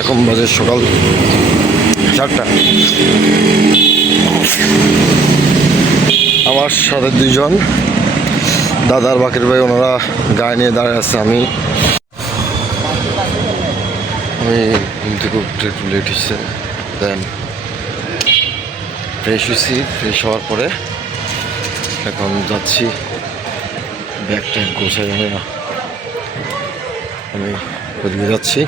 এখন বাজে সকাল চারটা। আমার সাথে দুজন দাদার বাকির ভাই, ওনারা গায়ে নিয়ে দাঁড়িয়ে আছে, আমি আমি ঘুম থেকে উঠতে একটু লেট হচ্ছে দেন ফ্রেশ হয়েছি ফ্রেশ হওয়ার পরে এখন যাচ্ছি। ব্যাগ ট্যাগ গোছাই হয়ে আমি ওদিকে যাচ্ছি।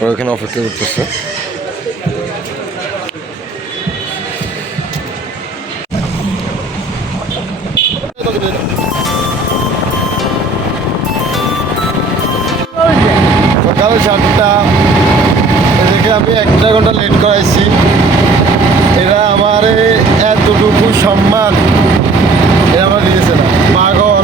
ওরা ওখানে অপেক্ষা করতেছে সকাল সাতটা, এদিকে আমি একটা ঘণ্টা লেট করাইছি। এরা আমার এতটুকু সম্মান এরা আমার দিয়েছে না। পাগল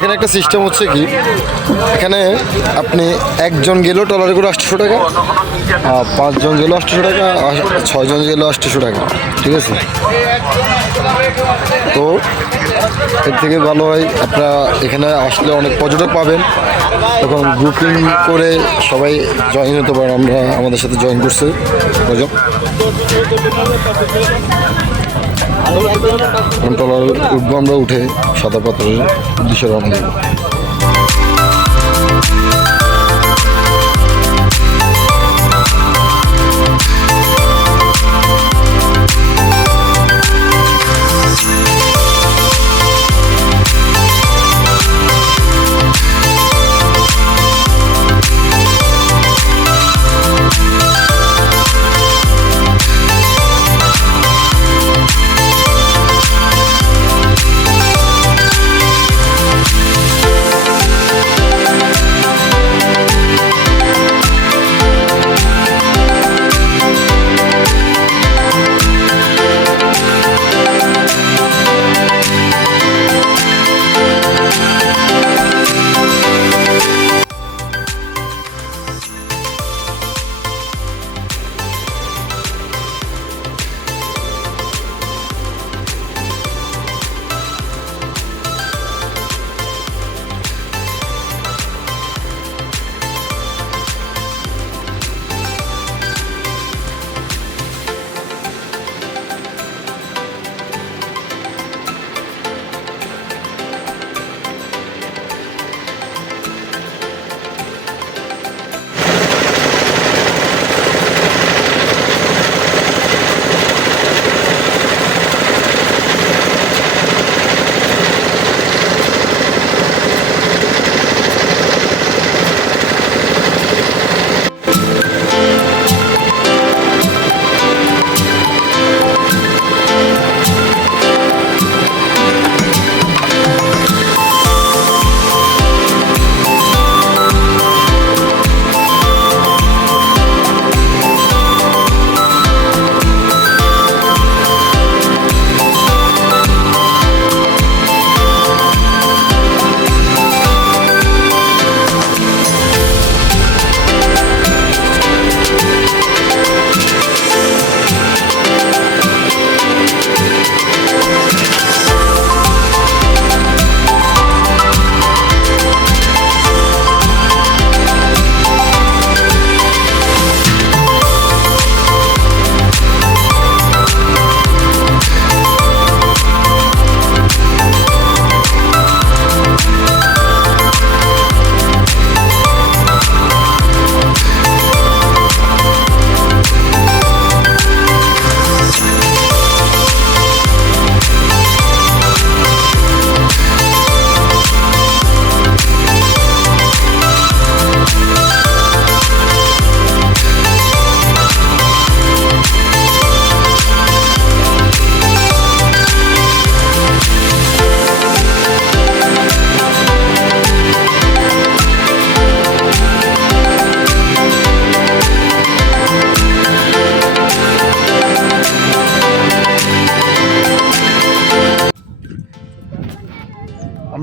এখানে একটা সিস্টেম হচ্ছে কি, এখানে আপনি একজন গেলেও টলারে করে আটশোশো টাকা, আর পাঁচজন গেলেও আটশোশো টাকা, আর ছয়জন গেলেও আটশোশো টাকা, ঠিক আছে? তো এর থেকে ভালো হয়, আপনারা এখানে আসলে অনেক পর্যটক পাবেন। তখন গ্রুপিং করে সবাই জয়েন হতে পারেন, আমরা আমাদের সাথে জয়েন করছে। আমরা উঠে সাদা পাথরের উদ্দেশ্যে দেবো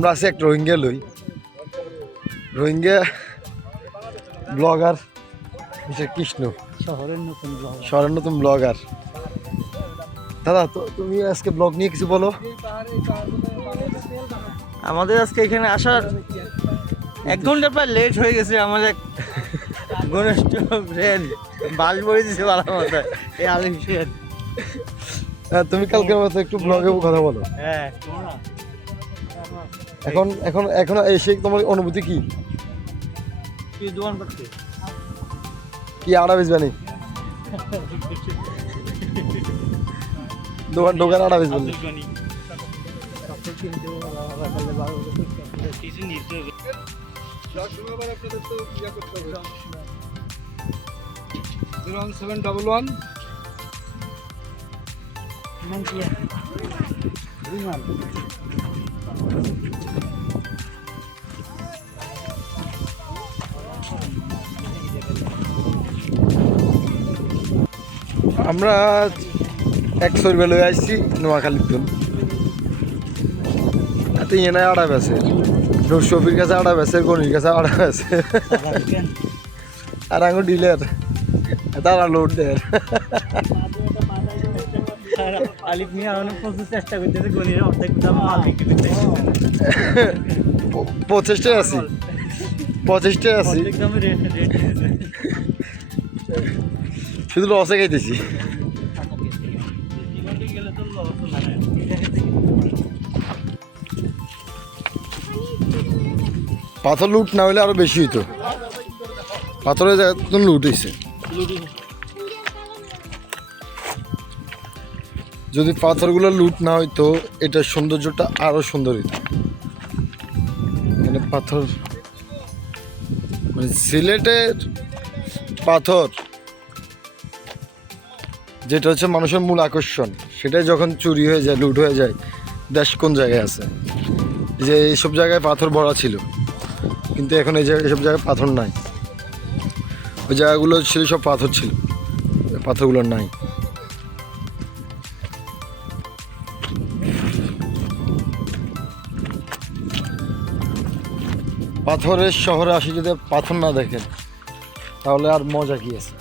আমরা আছি এক রোহিঙ্গা লই। Rohingya blogger mister Krishna. শহরের নতুন শহরের নতুন ব্লগার। দাদা তো তুমি আজকে ব্লগ নিয়ে কিছু বলো? আমাদের আজকে এখানে আসার এক ঘণ্টা প্রায় লেট হয়ে গেছে আমাদের এক ঘনিষ্ঠ ফ্রেন্ড বাল বই দিছে ভালো মতো এই আলিম ফ্রেন্ড হ্যাঁ, তুমি কালকের মতো একটু ব্লগে কথা বলো। হ্যাঁ এখন এখন এখন এসে তোমার অনুভূতি কি? কি আড়া বেচবে নি দোকান দোকান আড়া বেচবে নি? কিছু নিতে হবে সেভেন ডবল ওয়ান আমরা এক সরবে লয়ে আসছি নোয়াখালীর তুন এত ইয়ে নাই আড়া বেচে শফির কাছে আড়া বেচে গনির কাছে আড়া বেচে আর আঙুর ডিলের। তারা লোড দেয়। মিয়া অনেক প্রচুর চেষ্টা করতেছে গনির অর্ধেক দাম মাল বিক্রি করতে আছি। পঁচিশটায় আছি। দামে রেট রেট শুধু লসে খাইতেছি গেলে তো লস পাথর লুট না হলে আরও বেশি হইতো। পাথরের জায়গায় লুট হয়েছে যদি পাথরগুলো লুট না হইতো, এটার সৌন্দর্যটা আরও সুন্দর হইতো। মানে পাথর মানে সিলেটের পাথর, যেটা হচ্ছে মানুষের মূল আকর্ষণ, সেটাই যখন চুরি হয়ে যায়, লুট হয়ে যায়, দেশ কোন জায়গায় আছে? যে এইসব জায়গায় পাথর ভরা ছিল, কিন্তু এখন এই জায়গায়, এসব জায়গায় পাথর নাই। ওই জায়গাগুলো ছিল সব পাথর ছিল, পাথরগুলো নাই। পাথরের শহরে আসি যদি পাথর না দেখেন তাহলে আর মজা কি আছে?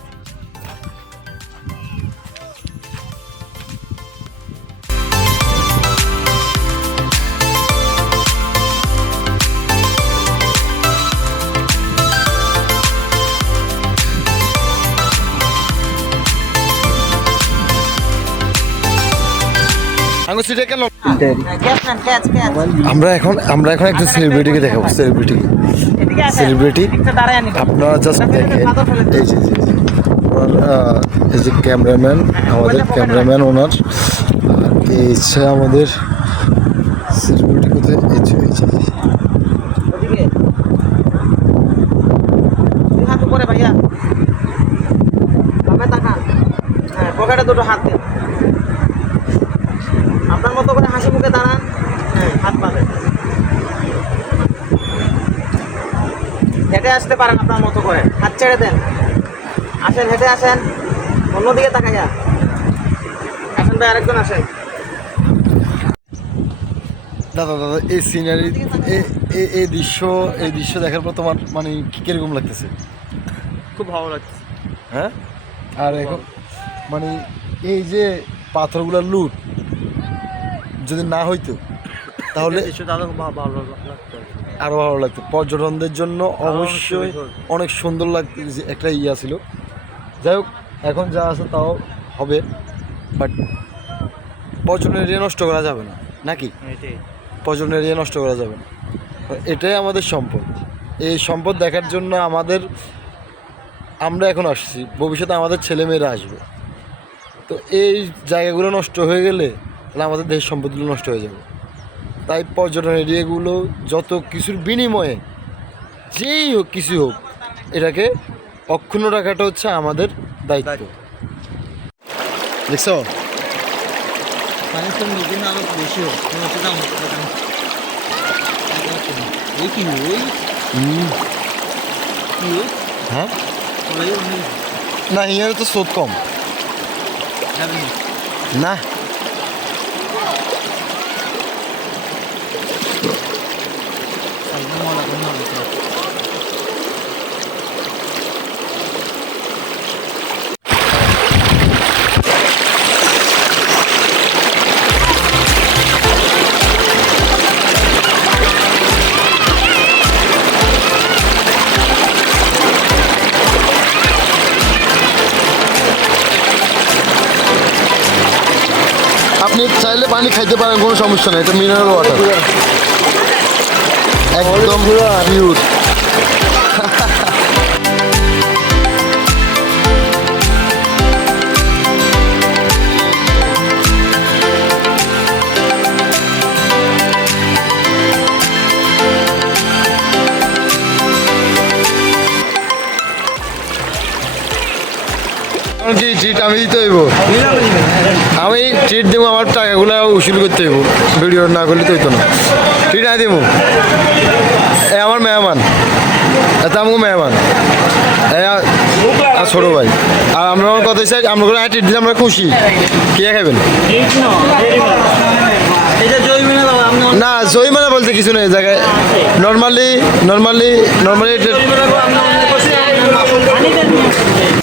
আঙ্গুর সিটে কেন আমরা এখন আমরা এখন একজন সেলিব্রিটিকে দেখাবো সেলিব্রিটি সেলিব্রিটি আপনারা জাস্ট দেখেন। এই যে এই যে ক্যামেরাম্যান আমাদের ক্যামেরাম্যান ওনার। এই হচ্ছে আমাদের সেলিব্রিটি কোথায়? এই যে এই যে, ভাইয়া। হ্যাঁ দুটো হাত দেন আপনার মতো করে হাসি মুখে দাঁড়ান হ্যাঁ হাত পাবেন হেঁটে আসতে পারেন আপনার মতো করে। হাত ছেড়ে দেন। আসেন হেঁটে আসেন। অন্যদিকে তাকাইয়া আসেন ভাই আরেকজন আসেন। দাদা দাদা এই সিনারি এই দৃশ্য এই দৃশ্য দেখার পর তোমার মানে কি কীরকম লাগতেছে? খুব ভালো লাগছে হ্যাঁ? আর এখন মানে এই যে পাথরগুলোর লুট যদি না হইতো তাহলে ভালো লাগতো। আরও ভালো লাগতো। পর্যটনদের জন্য অবশ্যই অনেক সুন্দর লাগতো যে একটা ইয়া ছিল। যাই হোক এখন যা আছে তাও হবে। বাট পর্যটন এরিয়া নষ্ট করা যাবে না নাকি? পর্যটন এরিয়া নষ্ট করা যাবে না। এটাই আমাদের সম্পদ। এই সম্পদ দেখার জন্য আমাদের আমরা এখন আসছি। ভবিষ্যতে আমাদের ছেলেমেয়েরা আসবে। তো এই জায়গাগুলো নষ্ট হয়ে গেলে তাহলে আমাদের দেশ সম্পদগুলো নষ্ট হয়ে যাবে। তাই পর্যটন এরিয়াগুলো যত কিছুর বিনিময়ে যেই হোক কিছু হোক এটাকে অক্ষুণ্ণ রাখাটা হচ্ছে আমাদের দায়িত্ব। দেখছ? হ্যাঁ? না ইয়ার তো স্রোত কম। না। ময়লা গন্ধ হয়েছে আপনি চাইলে পানি খাইতে পারেন কোনো সমস্যা নেই এটা মিনারেল ওয়াটার একদম পিওর কি চিট আমি দিতে হইব। আমি চিট দেবো আমার টাকাগুলো উসুল করতে হইব। ভিডিও না করলে তো হইতো না। না দেবো এ আমার মেহমান। এটা আমাকে মেহমান। আর ছোটো ভাই। আর আমরা আমার কথা চাই আমরা করে চিট দিলে আমরা খুশি। কে খাবেন না জরিমানা বলতে কিছু নেই জায়গায় নর্মালি নর্মালি নর্মালি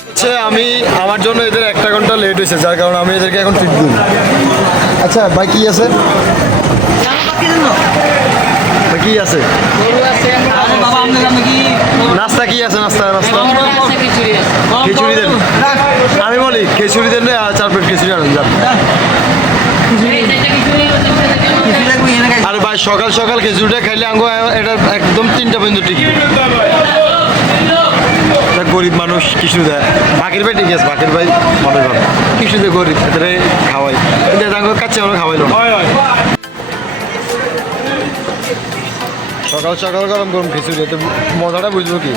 হচ্ছে আমি আমার জন্য এদের একটা ঘণ্টা লেট হয়েছে যার কারণে আমি এদেরকে এখন ট্রিট দিই আচ্ছা ভাই কি আছে? কি আছে? নাস্তা কি আছে নাস্তা নাস্তা? খিচুড়ি দেন। আমি বলি খিচুড়ি দেন চার প্লেট খিচুড়ি আনেন যান। আর ভাই সকাল সকাল খিচুড়িটা খাইলে আঙ্গো এটা একদম তিনটা পর্যন্ত তা গরিব মানুষ কিছু দেয়। বাকির ভাই ঠিক আছে বাকির ভাই মানুষ ভালো কিছু দেয় গরিব খাওয়াই। এদের আঙ্গো কাছে আমরা খাওয়াইলো সকাল সকাল গরম গরম খিচুড়ি মজাটা বুঝব কি?